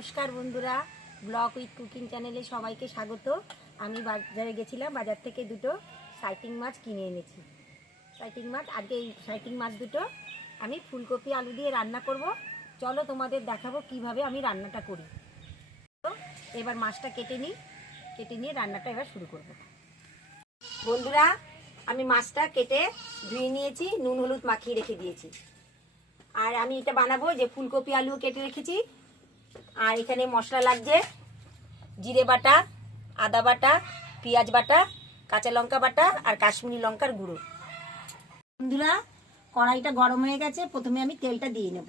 নমস্কার বন্ধুরা, blog with cooking চ্যানেলে সবাইকে স্বাগত। আমি বাজারে গেছিলাম, বাজার থেকে দুটো সাইটিং মাছ কিনে এনেছি। সাইটিং মাছ, আজকে এই সাইটিং মাছ দুটো। আমি ফুলকপি, আলু দিয়ে রান্না করব। চলো তোমাদের দেখাবো কীভাবে আমি রান্নাটা করি। তো এবার মাছটা কেটে নিই, কেটে নিয়ে রান্নাটা এবার শুরু করব। বন্ধুরা, আমি মাছটা কেটে ধুয়ে নিয়েছি, নুন, হলুদ মাখিয়ে রেখে দিয়েছি। আর আমি এটা বানাবো যে ফুলকপি, আলু কেটে রেখেছি আর এখানে মশলা লাগছে জিরে বাটা, আদা বাটা, পেঁয়াজ বাটা, কাঁচা লঙ্কা বাটা আর কাশ্মীরি লঙ্কার গুঁড়ো। বন্ধুরা, কড়াইটা গরম হয়ে গেছে, প্রথমে আমি তেলটা দিয়ে নেব।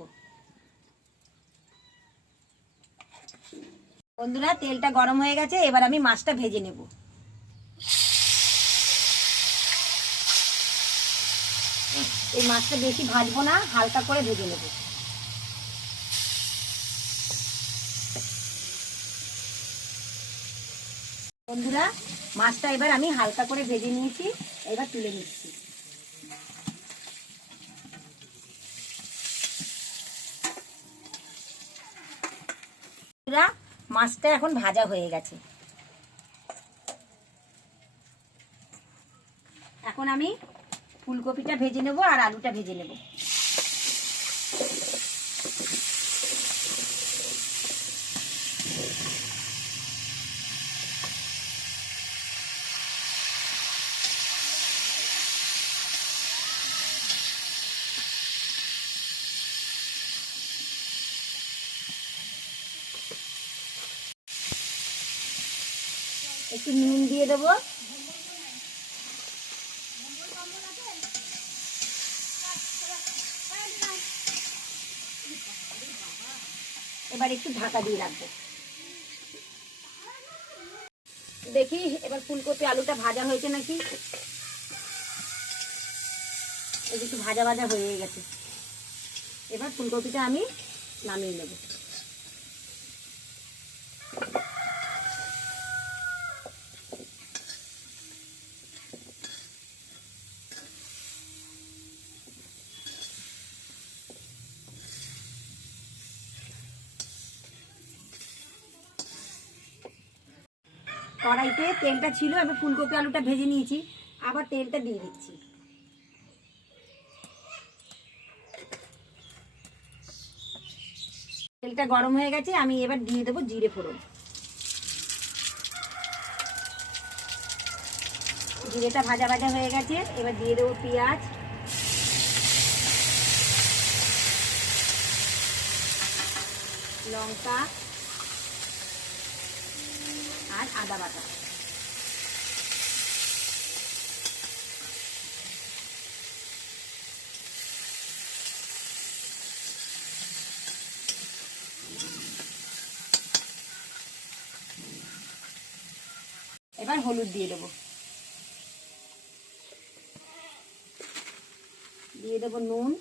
বন্ধুরা, তেলটা গরম হয়ে গেছে, এবার আমি মাছটা ভেজে নেব। এই মাছটা বেশি ভাজবো না, হালকা করে ভেজে নেব। বন্ধুরা, মাছটা এবার আমি হালকা করে ভেজে নিয়েছি, এবার তুলে নিচ্ছি। মাছটা এখন ভাজা হয়ে গেছে। এখন আমি ফুলকপিটা ভেজে নেব আর আলুটা ভেজে নেব। একটু নুন দিয়ে দেবো। এবার একটু ঢাকা দিয়ে রাখব। দেখি, এবার ফুলকপি আলুটা ভাজা হয়েছে নাকি? একটু ভাজা ভাজা হয়ে গেছে। এবার ফুলকপিটা আমি নামিয়ে নেব। কড়াইতে তেলটা ছিল, আমি ফুলকপি আলুটা ভেজে নিয়েছি। আবার তেলটা দিয়ে দিচ্ছি। তেলটা গরম হয়ে গেছে, আমি এবার দিয়ে দেবো জিরে ফোড়ন। জিরেটা ভাজা ভাজা হয়ে গেছে, এবার দিয়ে দেবো পেঁয়াজ। লঙ্কা। আর আদা বাটা। এবার হলুদ দিয়ে দেবো। দিয়ে দেবো নুন।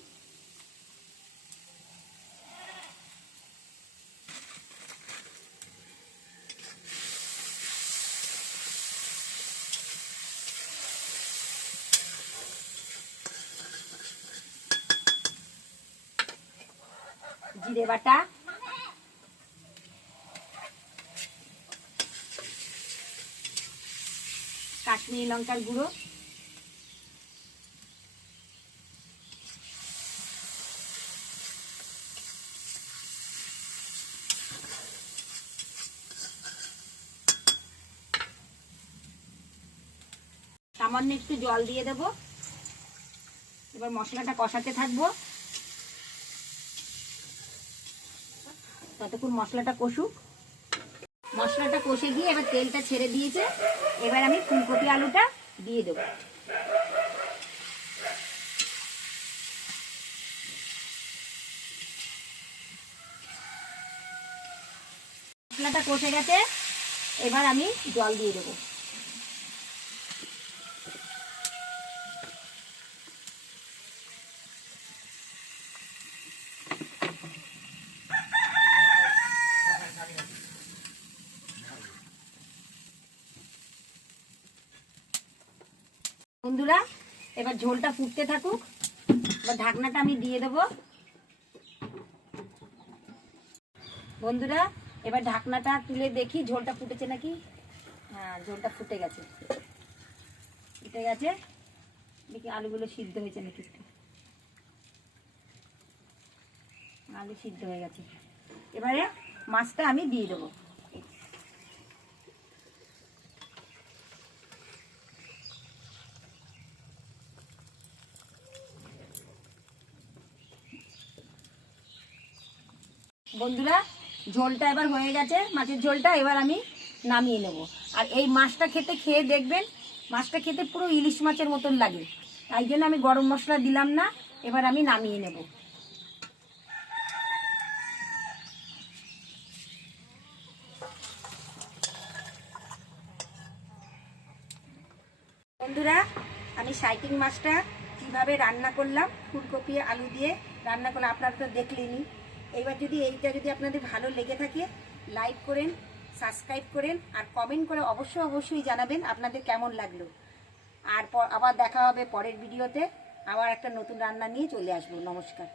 জিরে কাশ্মীরি লঙ্কার গুঁড়ো। সামান্য একটু জল দিয়ে দেব। এবার মশলাটা কষাতে থাকব। ততক্ষণ মশলাটা কষুক। মশলাটা কষে গিয়ে এবার তেলটা ছেড়ে দিয়েছে। এবার আমি ফুলকপি আলুটা দিয়ে দেবো। মশলাটা কষে গেছে। এবার আমি জল দিয়ে দেবো। বন্ধুরা, এবার ঝোলটা ফুটতে থাকুক। এবার ঢাকনাটা আমি দিয়ে দেব। বন্ধুরা, এবার ঢাকনাটা তুলে দেখি, ঝোলটা ফুটেছে নাকি? হ্যাঁ ঝোলটা ফুটে গেছে। ফুটে গেছে। দেখি আলুগুলো সিদ্ধ হয়েছে নাকি একটু। আলু সিদ্ধ হয়ে গেছে। এবারে মাছটা আমি দিয়ে দেবো। বন্ধুরা, ঝোলটা এবার হয়ে গেছে। মাছের ঝোলটা এবার আমি নামিয়ে নেব। আর এই মাছটা খেতে খেয়ে দেখবেন, মাছটা খেতে পুরো ইলিশ মাছের মতন লাগে। তাই জন্য আমি গরম মশলা দিলাম না, এবার আমি নামিয়ে নেব। বন্ধুরা, আমি সাইটিং মাছটা কীভাবে রান্না করলাম, ফুলকপি, আলু দিয়ে রান্না করলাম, আপনারা তো দেখলেনই। এবার যদি এইটা যদি আপনাদের ভালো লেগে থাকে লাইক করেন সাবস্ক্রাইব করেন, আর কমেন্ট করে অবশ্যই অবশ্যই জানাবেন আপনাদের কেমন লাগল। আর আবার দেখা হবে পরের ভিডিওতে আবার একটা নতুন রান্না নিয়ে চলে আসব। নমস্কার।